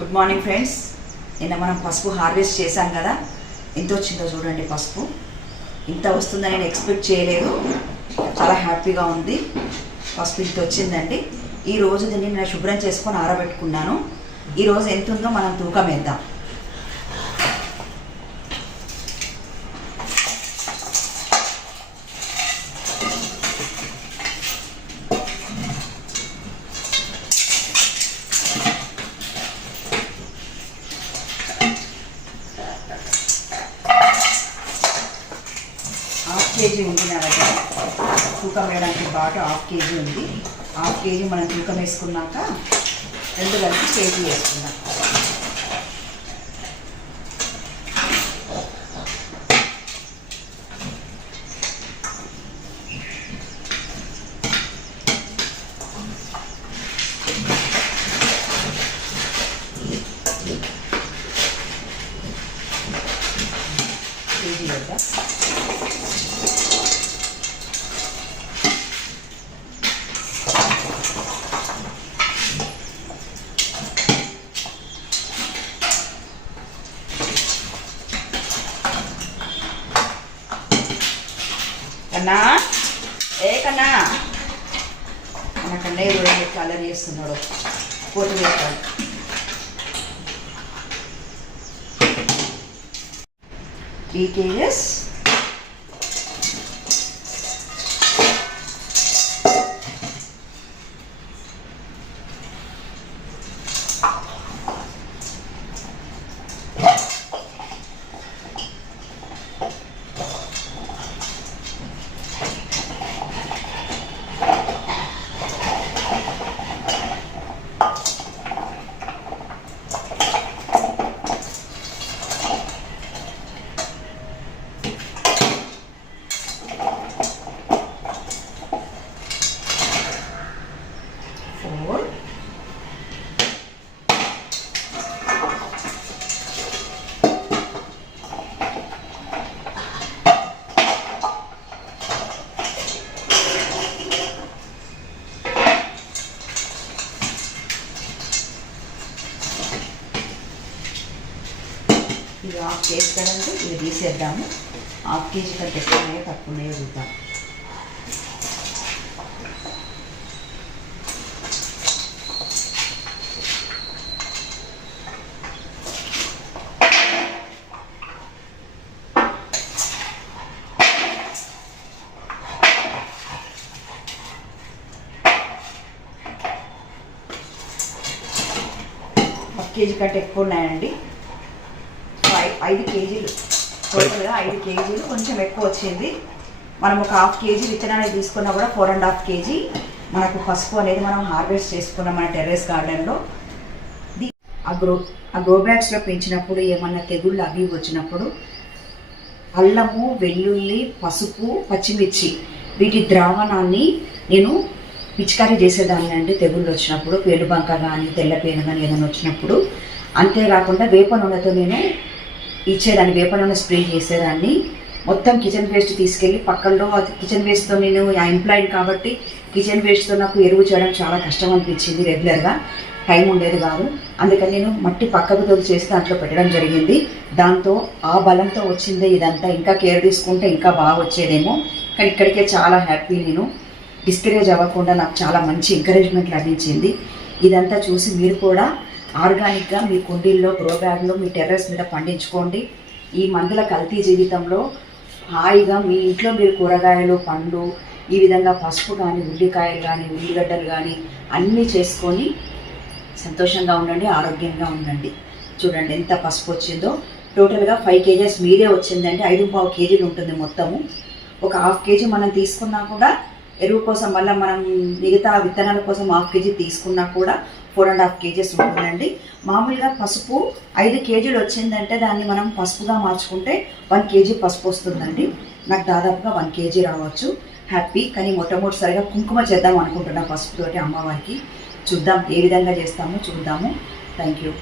Good morning friends. నిన్న మనం పసుపు హార్వెస్ట్ చేశాం కదా, ఎంత వచ్చిందో చూడండి. పసుపు ఇంత వస్తుందని నేను ఎక్స్పెక్ట్ చేయలేదు. చాలా హ్యాపీగా ఉంది. పసుపు ఇంత వచ్చిందండి. ఈరోజు దీన్ని నేను శుభ్రం చేసుకొని ఆరబెట్టుకున్నాను. ఈరోజు ఎంత ఉందో మనం తూకం వేద్దాం. హాఫ్ కేజీ ఉంది నా దగ్గర. తూకం వేయడానికి పాటు హాఫ్ కేజీ ఉంది. హాఫ్ కేజీ మనం తూకం వేసుకున్నాక రెండు కలిపి కేజీ వేసుకుందాం. కేజీ వేద్దాం. కన్నా కన్నా మన కన్నయ్య చూడండి కలర్ చేస్తున్నాడు. పోటీ వేస్తాడు. 3 kgs. ఇది హాఫ్ కేజీ కదండి, ఇది తీసేద్దాము. హాఫ్ కేజీ కంటే ఎక్కువ ఉన్నాయో తక్కువ ఉన్నాయో చూద్దాం. హాఫ్ కేజీ కంటే ఎక్కువ ఉన్నాయండి. 5 కేజీలు టోటల్గా 5 కేజీలు, కొంచెం ఎక్కువ వచ్చింది. మనం ఒక హాఫ్ కేజీ విత్తనాలు తీసుకున్నా కూడా 4.5 కేజీ మనకు పసుపు అనేది మనం హార్వెస్ట్ చేసుకున్నాం మన టెర్రస్ గార్డెన్లో. ఆ గ్రో బ్యాగ్స్లో పెంచినప్పుడు ఏమన్నా తెగుళ్ళు అవి వచ్చినప్పుడు అల్లము, వెల్లుల్లి, పసుపు, పచ్చిమిర్చి వీటి ద్రావణాన్ని నేను పిచికారీ చేసేదాన్ని అండి. తెగుళ్ళు వచ్చినప్పుడు పేలుబంక కానీ తెల్లపేను కానీ ఏదైనా వచ్చినప్పుడు. అంతేకాకుండా వేప నూనెతో నేను ఇచ్చేదాన్ని, వేప నూనె స్ప్రే చేసేదాన్ని. మొత్తం కిచెన్ వేస్ట్ తీసుకెళ్ళి పక్కల్లో, కిచెన్ వేస్ట్తో నేను ఎంప్లాయిడ్ కాబట్టి కిచెన్ వేస్ట్తో నాకు ఎరువు చేయడం చాలా కష్టం అనిపించింది. రెగ్యులర్గా టైం ఉండేది కాదు. అందుకని నేను మట్టి పక్కకు తోలు చేసి దాంట్లో పెట్టడం జరిగింది. దాంతో ఆ బలంతో వచ్చిందే ఇదంతా. ఇంకా కేర్ తీసుకుంటే ఇంకా బాగా వచ్చేదేమో, కానీ ఇక్కడికే చాలా హ్యాపీ. నేను డిస్కరేజ్ అవ్వకుండా నాకు చాలా మంచి ఎంకరేజ్మెంట్ లభించింది. ఇదంతా చూసి మీరు కూడా ఆర్గానిక్గా మీ కుండీల్లో, గ్రో బ్యాగ్లో, మీ టెర్రస్ మీద పండించుకోండి. ఈ మందుల కల్తీ జీవితంలో హాయిగా మీ ఇంట్లో మీరు కూరగాయలు, పండ్లు, ఈ విధంగా పసుపు కానీ, ఉల్లికాయలు కానీ, ఉల్లిగడ్డలు కానీ అన్నీ చేసుకొని సంతోషంగా ఉండండి, ఆరోగ్యంగా ఉండండి. చూడండి ఎంత పసుపు వచ్చిందో. టోటల్గా 5 కేజీస్ మీదే వచ్చిందండి. 5.5 కేజీలు ఉంటుంది మొత్తము. ఒక హాఫ్ కేజీ మనం తీసుకున్నా కూడా ఎరువు కోసం, మళ్ళీ మనం మిగతా విత్తనాల కోసం హాఫ్ కేజీ తీసుకున్నా కూడా 4.5 కేజీస్ ఉంటుందండి. మామూలుగా పసుపు 5 కేజీలు వచ్చిందంటే దాన్ని మనం పసుపుగా మార్చుకుంటే 1 కేజీ పసుపు వస్తుందండి. నాకు దాదాపుగా 1 కేజీ రావచ్చు. హ్యాపీ. కానీ మొట్టమొదటిసారిగా కుంకుమ చేద్దాం అనుకుంటున్నా పసుపుతోటి అమ్మవారికి. చూద్దాం ఏ విధంగా చేస్తామో చూద్దాము. Thank you.